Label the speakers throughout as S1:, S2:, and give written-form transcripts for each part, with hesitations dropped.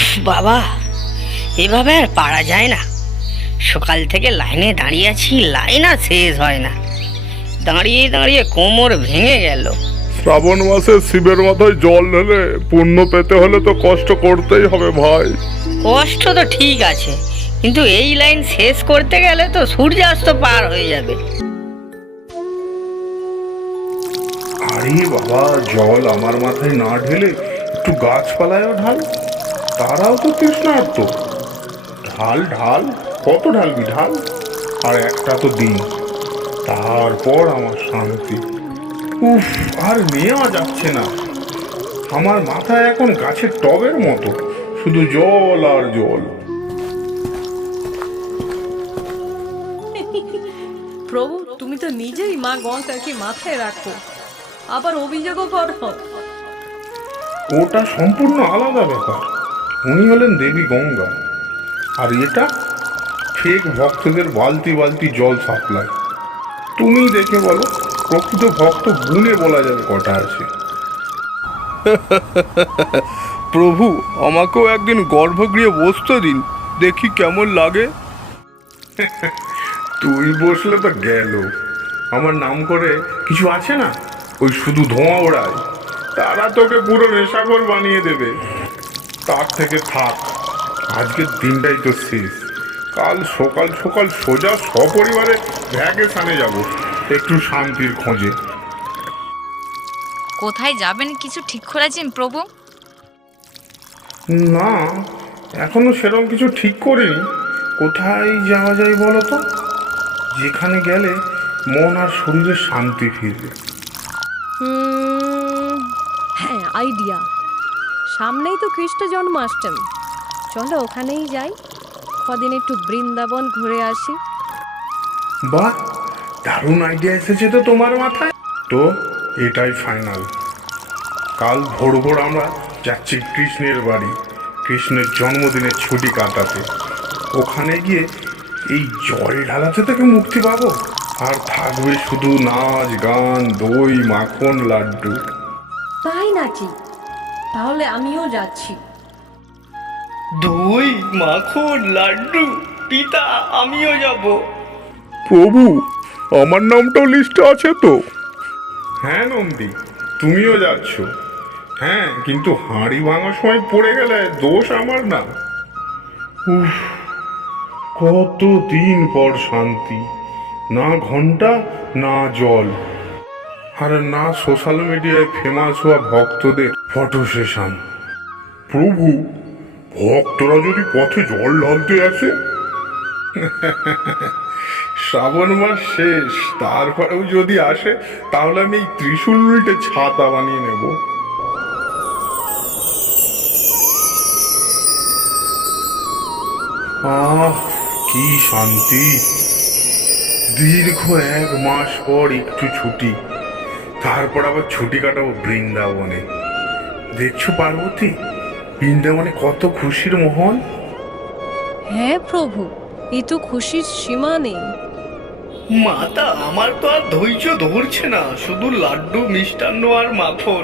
S1: বাবা, এভাবে আর পারা যায় না। সকাল থেকে লাইনে দাঁড়িয়ে আছি, লাইন আর শেষ হয় না। দাঁড়িয়ে দাঁড়িয়ে কোমর ভেঙে গেল।
S2: শ্রাবণ মাসে শিবের মাথায় জল ঢেলে পুণ্য পেতে হলে তো কষ্ট করতেই হবে ভাই।
S1: কষ্ট তো ঠিক আছে, কিন্তু এই লাইন শেষ করতে গেলে তো সূর্যাস্ত পার হয়ে যাবে।
S2: আরে বাবা, জল আমার মাথায় না ঢেলে একটু গাছপালায়ও ঢাল, তারাও তো তৃষ্ণার্ত। ঢাল ঢাল, কত ঢালবি ঢাল, আর একটা তো দিন, তারপর আমার শান্তি। উফ, আর নেওয়া যাচ্ছে না। আমার মাথায় এখন গাছের টবের মতো, শুধু জল আর জল।
S3: প্রভু, তুমি তো নিজেই মা গঙ্গাকে মাথায় রাখো, আবার অভিযোগও করো।
S2: ওটা সম্পূর্ণ আলাদা ব্যাপার। উনি হলেন দেবী গঙ্গা, আর এটা ফেক ভক্তদের বালতি বালতি জল সাপ্লাই। তুমি দেখে বলো, প্রকৃত ভক্ত গুণে বলা যাবে কটা আছে।
S4: প্রভু, আমাকেও একদিন গর্ভগৃহে বসতে দিন, দেখি কেমন লাগে।
S2: তুই বসলে তো গেল। আমার নাম করে কিছু আছে না, ওই শুধু ধোঁয়া ওড়ায়, তারা তোকে পুরো নেশাখোর বানিয়ে দেবে। তার থেকে থাক, আজকের দিনটাই তো শেষ। কাল সকাল সকাল সোজা সপরিবারে ভ্যাকেশনে যাব, একটু শান্তির খোঁজে।
S5: কোথায় যাবেন কিছু ঠিক করেছেন প্রভু?
S2: না, এখনো সেরকম কিছু ঠিক করিনি। কোথায় যাওয়া যায় বলো তো, যেখানে গেলে মন আর শরীরে শান্তি ফিরবে।
S3: হ্যাঁ, আইডিয়া। সামনেই তো কৃষ্ণ জন্মাষ্টমী, চলো ওখানেই যাই। কদিন একটু বৃন্দাবন ঘুরে আসি।
S2: বাহ, দারুণ আইডিয়া এসেছে তো তোমার মাথায়। তো এটাই ফাইনাল। কাল ভোর ভোর আমরা যাচ্ছি কৃষ্ণের বাড়ি, কৃষ্ণের জন্মদিনের ছুটি কাটাতে। ওখানে গিয়ে এই জল ঢালাতে থেকে মুক্তি পাবো, আর থাকবে শুধু নাচ গান, দই মাখন লাড্ডু।
S3: তাই নাকি? তাহলে আমিও যাচ্ছি।
S1: দই মাখন লাড্ডু, পিতা আমিও যাব।
S2: প্রভু, আমার নামটাও লিস্টে আছে তো? হ্যাঁ নন্দী, তুমিও যাচ্ছ। হ্যাঁ, কিন্তু হাঁড়ি ভাঙার সময় পড়ে গেলে দোষ আমার না। উফ, কত দিন পর শান্তি। না ঘন্টা, না জল, আর না সোশ্যাল মিডিয়ায় ফেমাস হওয়া ভক্তদের ফটো সেশন। প্রভু, ভক্তরা যদি পথে জল ঢালতে আসে, শ্রাবণ মাস শেষ, তারপরেও যদি আসে, তাহলে আমি এই ত্রিশূল উল্টে ছাতা বানিয়ে নেব। আহ, কি শান্তি। দীর্ঘ 1 মাস পর একটু ছুটি, তারপর আবার ছুটি কাটাবো বৃন্দাবনে। দেখছো পার্বতী, বৃন্দাবনে কত খুশির মোহন।
S3: হ্যাঁ প্রভু, এ তো খুশির সীমা নেই।
S1: মাতা, আমার তো আর ধৈর্য ধরছে না, শুধু লাড্ডু মিষ্টান্ন আর মাখন।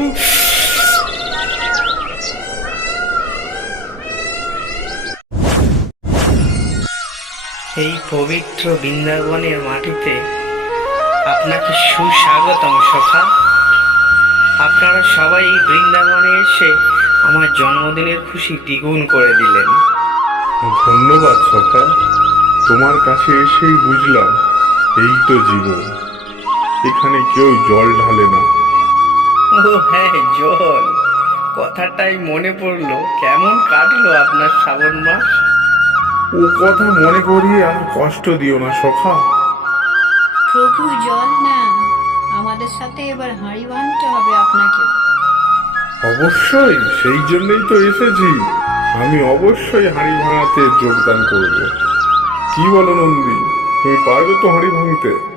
S1: এই পবিত্র বৃন্দাবনের মাটিতে আপনাকে সুস্বাগতম সখা। আপনারা সবাই এই বৃন্দাবনে এসে আমার জন্মদিনের খুশি দ্বিগুণ করে দিলেন।
S2: ধন্যবাদ সখা, তোমার কাছে এসেই বুঝলাম এই তো জীবন। এখানে কেউ জল ঢালে না।
S1: ও হ্যাঁ, জল কথাটাই মনে পড়লো। কেমন কাটলো আপনার শ্রাবণ মাস?
S2: ও কথা মনে করিয়ে আর কষ্ট দিও না সখা।
S6: প্রভু, জল না, আমাদের সাথে এবার হাঁড়ি ভাঙতে হবে আপনাকে।
S2: অবশ্যই, সেই জন্যই তো এসেছি। আমি অবশ্যই হাঁড়ি ভাঙাতে যোগদান করব। কি বলো নন্দী, তুমি পারবে তো হাঁড়ি ভাঙতে?